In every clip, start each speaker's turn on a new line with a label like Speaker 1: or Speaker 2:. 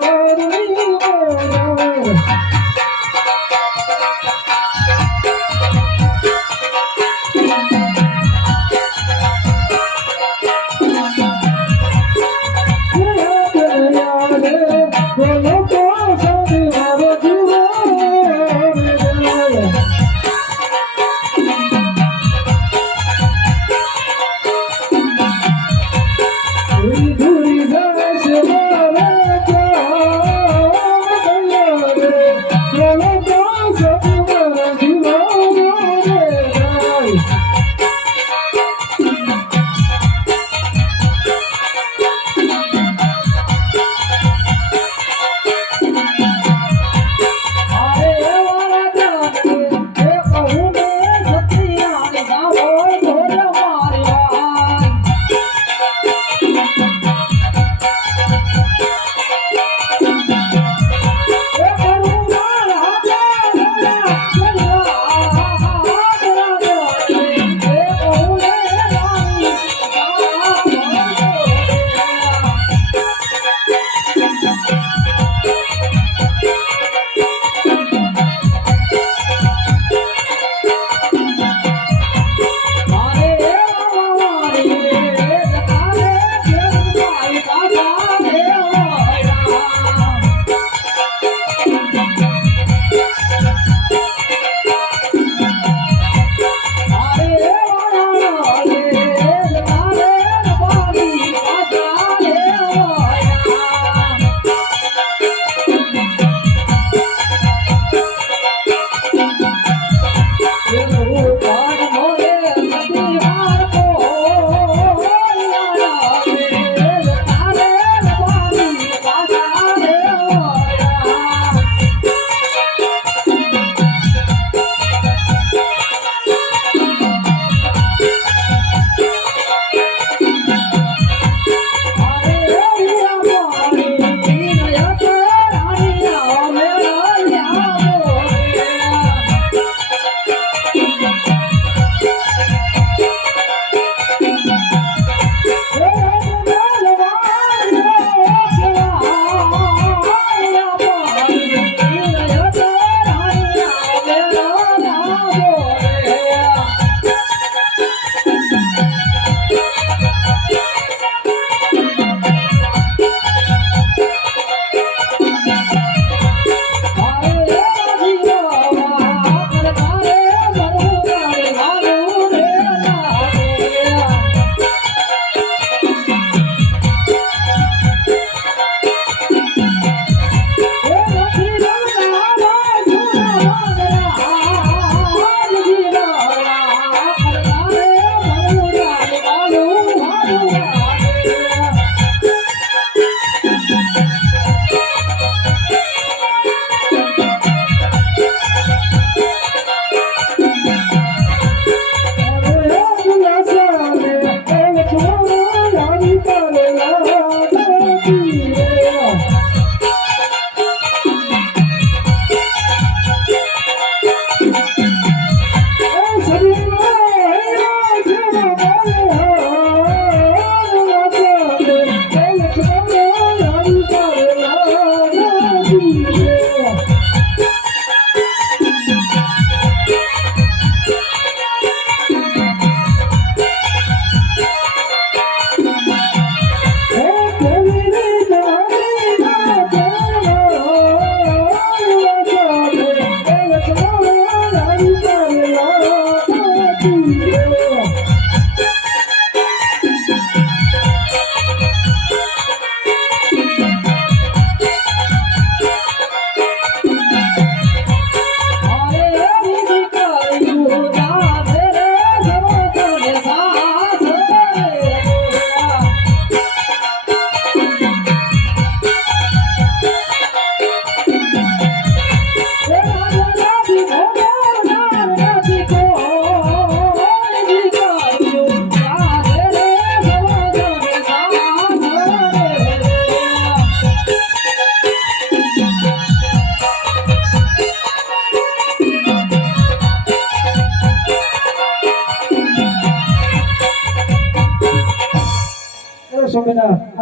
Speaker 1: word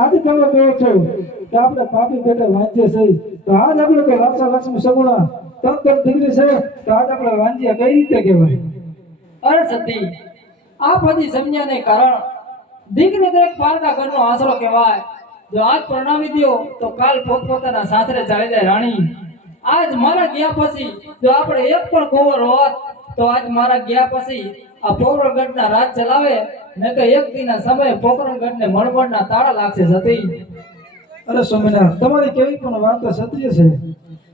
Speaker 1: આજે તમે કહે છે કે આપણે પાપી પેટે વાંચીએ છીએ. તો આજ આપણે કે લાક્ષા લક્ષ્મી સગુણા તન તન દીકરી છે તો આજ આપણે વાંચીએ કઈ રીતે કહેવાય?
Speaker 2: અરે સતી, આ બધી સમજ્યાને કારણ દીકરી દરેક પારકા ઘરનો આશરો કહેવાય. જો આજ પ્રણામી દ્યો, તો કાલ પોતપોતાના સાસરે ચાલી જાય રાણી. આજ મારા ગયા પછી, જો આપણે એક પણ કોવર હોત તો આજ મારા ગયા પછી આ પોકરણગઢના રાજ ચલાવે ને તો એક દીના સમયે પોકરણગઢને મણબળના તાળા લાગશે સતી.
Speaker 1: અરે સ્વામિનારાયણ તમારી કેવી પણ વાત સત્ય છે.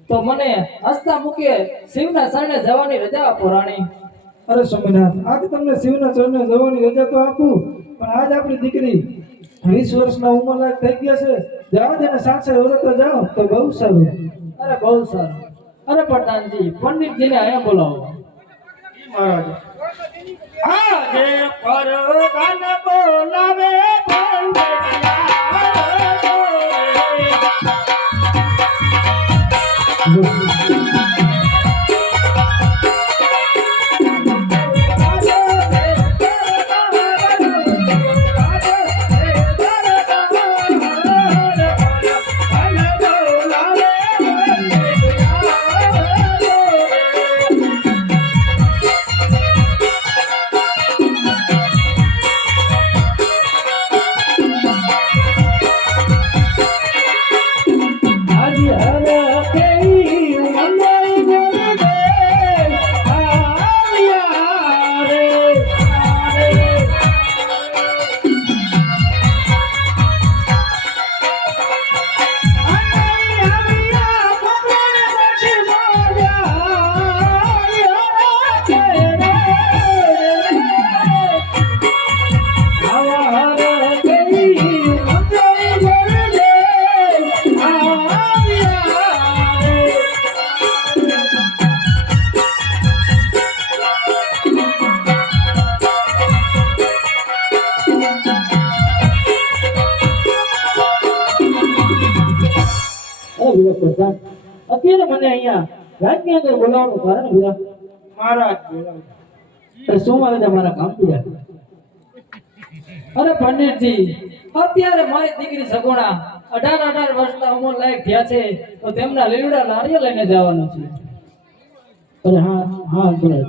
Speaker 2: તો મને હસતા મૂકે શિવના શરણે જવાની રજા આપો રાણી.
Speaker 1: અરે સ્વામિનારાયણ આજે તમને શિવના ચરણે જવાની રજા તો આપું પણ આજ આપણી દીકરી વીસ વર્ષના ઉંમર લાયક થઈ ગયા છે. જાઓ તેને સાક્ષર વરત જાઓ તો બહુ સારું.
Speaker 2: અરે બહુ સારું. અરે પ્રધાનજી પંડિતજીને અહીંયા બોલાવો.
Speaker 1: મહારાજ.
Speaker 3: આજે પરદાન બોલાવે પંડિયા
Speaker 2: અરે વિરાટ પ્રધાન અત્યારે મને અહીંયા રાજની અંદર બોલાવવાનું કારણ વિરાટ
Speaker 3: મહારાજ
Speaker 2: શું આવે તમારા કામ વિરાટ અરે પંડિતજી અત્યારે મારી દીકરી સગુણા અઢાર અઢાર વર્ષના ઉંમર લાયક થયા છે તો તેમના લીવડા નારિયેલ લઈને જવાનું છે. અરે હા હા બોલા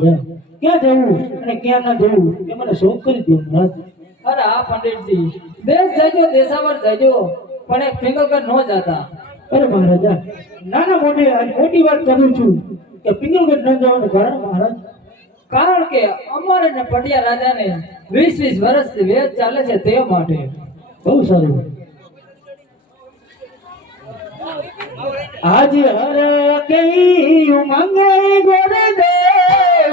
Speaker 2: ક્યાં જવું અને ક્યાં ના જવું એ મને શોખ કરી દો મહારાજ. અરે હા પંડિતજી દેશ જજો દેશાવર જજો પણ એક પિંગલગઢ ન જતા. અરે મહારાજા નાના મોટી મોટી વાત કરું છું કે પિંગલગઢ ન જવાનું કારણ મહારાજ? કારણ કે અમારે ને પટિયા રાજાને વીસ વીસ વર્ષથી વેદ ચાલે છે તે માટે. બહુ સારું. આજ હર કઈ ઉમંગે ગોરે દેવ